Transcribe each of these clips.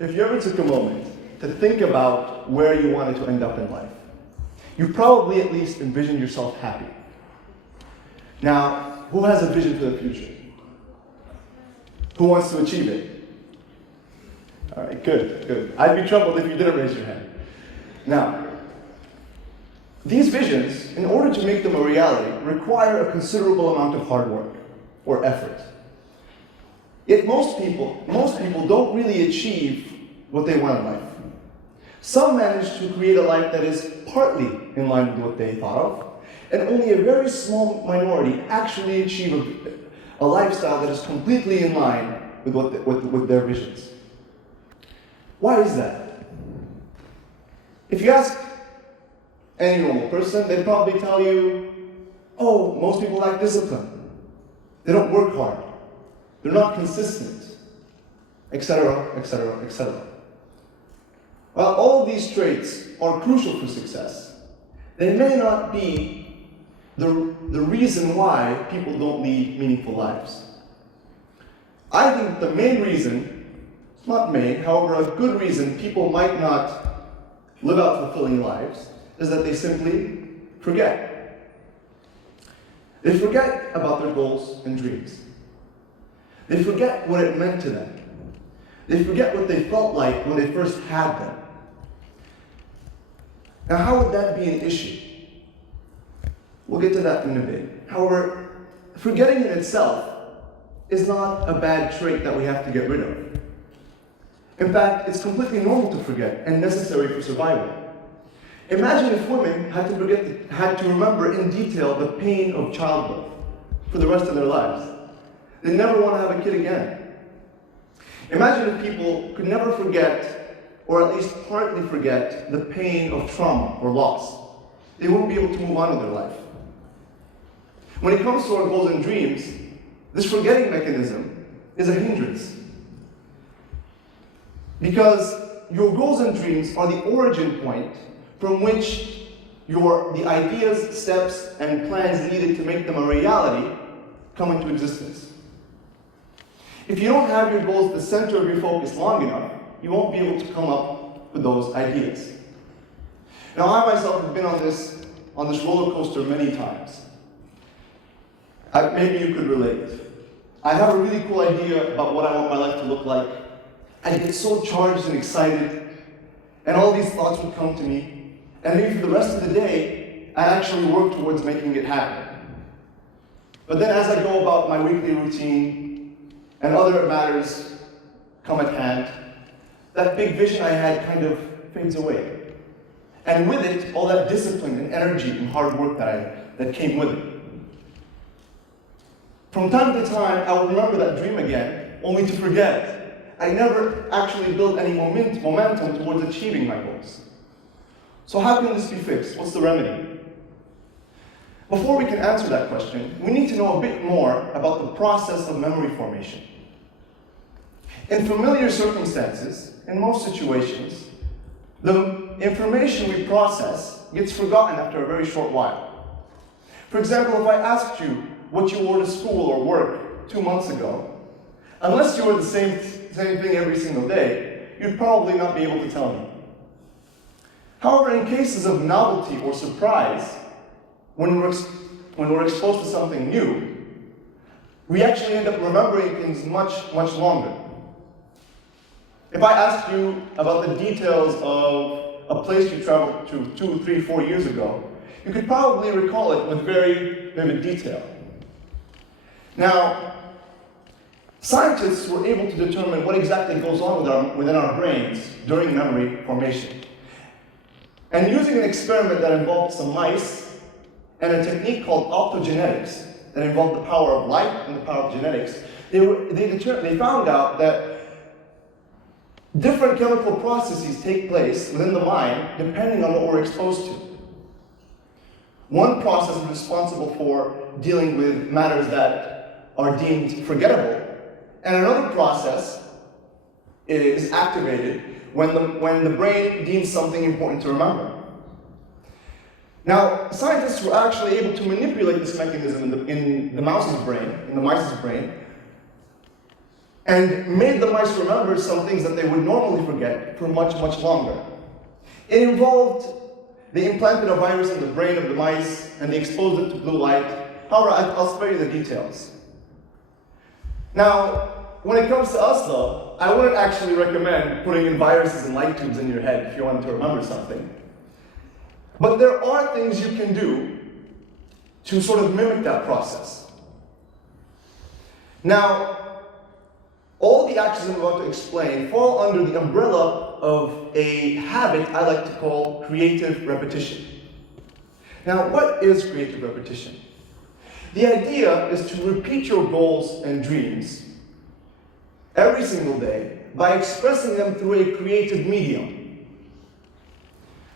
If you ever took a moment to think about where you wanted to end up in life, you probably at least envisioned yourself happy. Now, who has a vision for the future? Who wants to achieve it? All right, good. I'd be troubled if you didn't raise your hand. Now, these visions, in order to make them a reality, require a considerable amount of hard work or effort. Yet most people don't really achieve what they want in life. Some manage to create a life that is partly in line with what they thought of, and only a very small minority actually achieve a lifestyle that is completely in line with their visions. Why is that? If you ask any normal person, they'd probably tell you, oh, most people lack discipline. They don't work hard. They're not consistent, etc., etc., etc. While all of these traits are crucial for success, they may not be the reason why people don't lead meaningful lives. I think the main reason, not main, however, a good reason people might not live out fulfilling lives is that they simply forget. They forget about their goals and dreams. They forget what it meant to them. They forget what they felt like when they first had them. Now, how would that be an issue? We'll get to that in a bit. However, forgetting in itself is not a bad trait that we have to get rid of. In fact, it's completely normal to forget and necessary for survival. Imagine if women had to remember in detail the pain of childbirth for the rest of their lives. They never want to have a kid again. Imagine if people could never forget, or at least partly forget, the pain of trauma or loss. They won't be able to move on with their life. When it comes to our goals and dreams, this forgetting mechanism is a hindrance. Because your goals and dreams are the origin point from which the ideas, steps, and plans needed to make them a reality come into existence. If you don't have your goals at the center of your focus long enough, you won't be able to come up with those ideas. Now, I myself have been on this roller coaster many times. Maybe you could relate. I have a really cool idea about what I want my life to look like. I get so charged and excited, and all these thoughts would come to me, and maybe for the rest of the day, I actually work towards making it happen. But then as I go about my weekly routine, and other matters come at hand, that big vision I had kind of fades away. And with it, all that discipline and energy and hard work that came with it. From time to time, I would remember that dream again, only to forget it. I never actually built any momentum towards achieving my goals. So how can this be fixed? What's the remedy? Before we can answer that question, we need to know a bit more about the process of memory formation. In familiar circumstances, in most situations, the information we process gets forgotten after a very short while. For example, if I asked you what you wore to school or work 2 months ago, unless you were the same thing every single day, you'd probably not be able to tell me. However, in cases of novelty or surprise, when we're exposed to something new, we actually end up remembering things much, much longer. If I asked you about the details of a place you traveled to 2, 3, 4 years ago, you could probably recall it with very vivid detail. Now, scientists were able to determine what exactly goes on within our brains during memory formation. And using an experiment that involved some mice and a technique called optogenetics that involved the power of light and the power of genetics, they found out that different chemical processes take place within the mind depending on what we're exposed to. One process is responsible for dealing with matters that are deemed forgettable, and another process is activated when the brain deems something important to remember. Now, scientists were actually able to manipulate this mechanism in the mice's brain, and made the mice remember some things that they would normally forget for much, much longer. It involved, they implanted a virus in the brain of the mice and they exposed it to blue light. However, I'll spare you the details. Now, when it comes to us though, I wouldn't actually recommend putting in viruses and light tubes in your head if you wanted to remember something. But there are things you can do to sort of mimic that process. Now, all the actions I'm about to explain fall under the umbrella of a habit I like to call creative repetition. Now, what is creative repetition? The idea is to repeat your goals and dreams every single day by expressing them through a creative medium.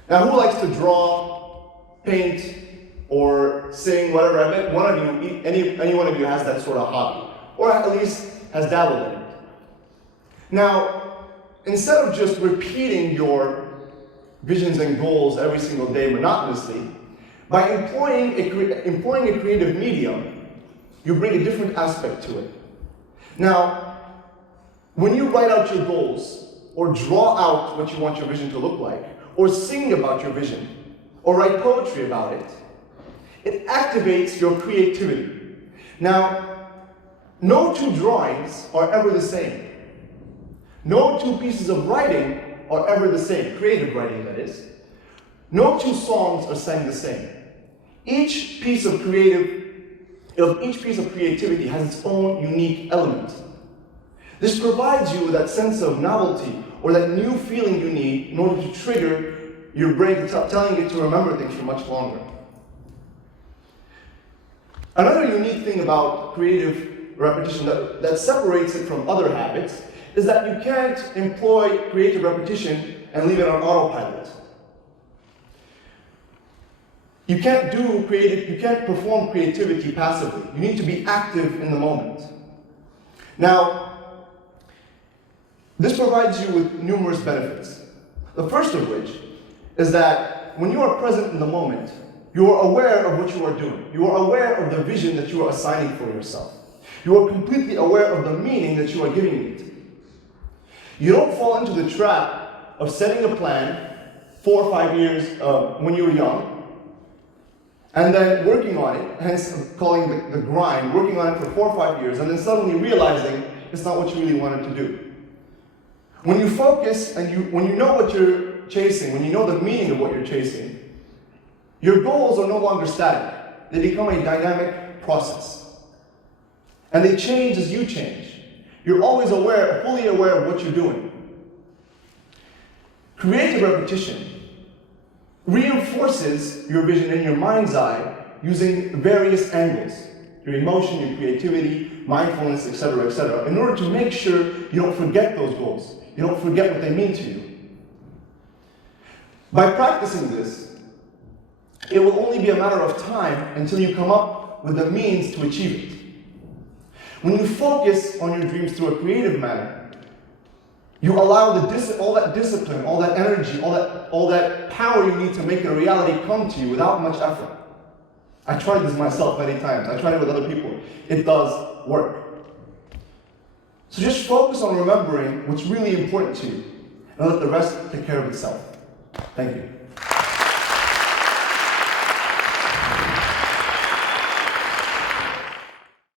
Now, who likes to draw, paint, or sing, whatever? I bet one of you, any one of you has that sort of hobby, or at least has dabbled in it. Now, instead of just repeating your visions and goals every single day monotonously, by employing a creative medium, you bring a different aspect to it. Now, when you write out your goals, or draw out what you want your vision to look like, or sing about your vision, or write poetry about it, it activates your creativity. Now, no two drawings are ever the same. No two pieces of writing are ever the same, creative writing that is. No two songs are sang the same. Each piece of creativity has its own unique element. This provides you with that sense of novelty or that new feeling you need in order to trigger your brain, telling it to remember things for much longer. Another unique thing about creative repetition that separates it from other habits is that you can't employ creative repetition and leave it on autopilot. You can't perform creativity passively. You need to be active in the moment. Now, this provides you with numerous benefits. The first of which is that when you are present in the moment, you are aware of what you are doing. You are aware of the vision that you are assigning for yourself. You are completely aware of the meaning that you are giving it. You don't fall into the trap of setting a plan 4 or 5 years when you were young, and then working on it, hence calling the grind, working on it for 4 or 5 years, and then suddenly realizing it's not what you really wanted to do. When you focus and when you know what you're chasing, when you know the meaning of what you're chasing, your goals are no longer static. They become a dynamic process. And they change as you change. You're always fully aware of what you're doing. Creative repetition reinforces your vision in your mind's eye using various angles. Your emotion, your creativity, mindfulness, etc., in order to make sure you don't forget those goals. You don't forget what they mean to you. By practicing this, it will only be a matter of time until you come up with the means to achieve it. When you focus on your dreams through a creative manner, you allow all that discipline, all that energy, all that power you need to make it a reality come to you without much effort. I tried this myself many times. I tried it with other people. It does work. So just focus on remembering what's really important to you and let the rest take care of itself. Thank you.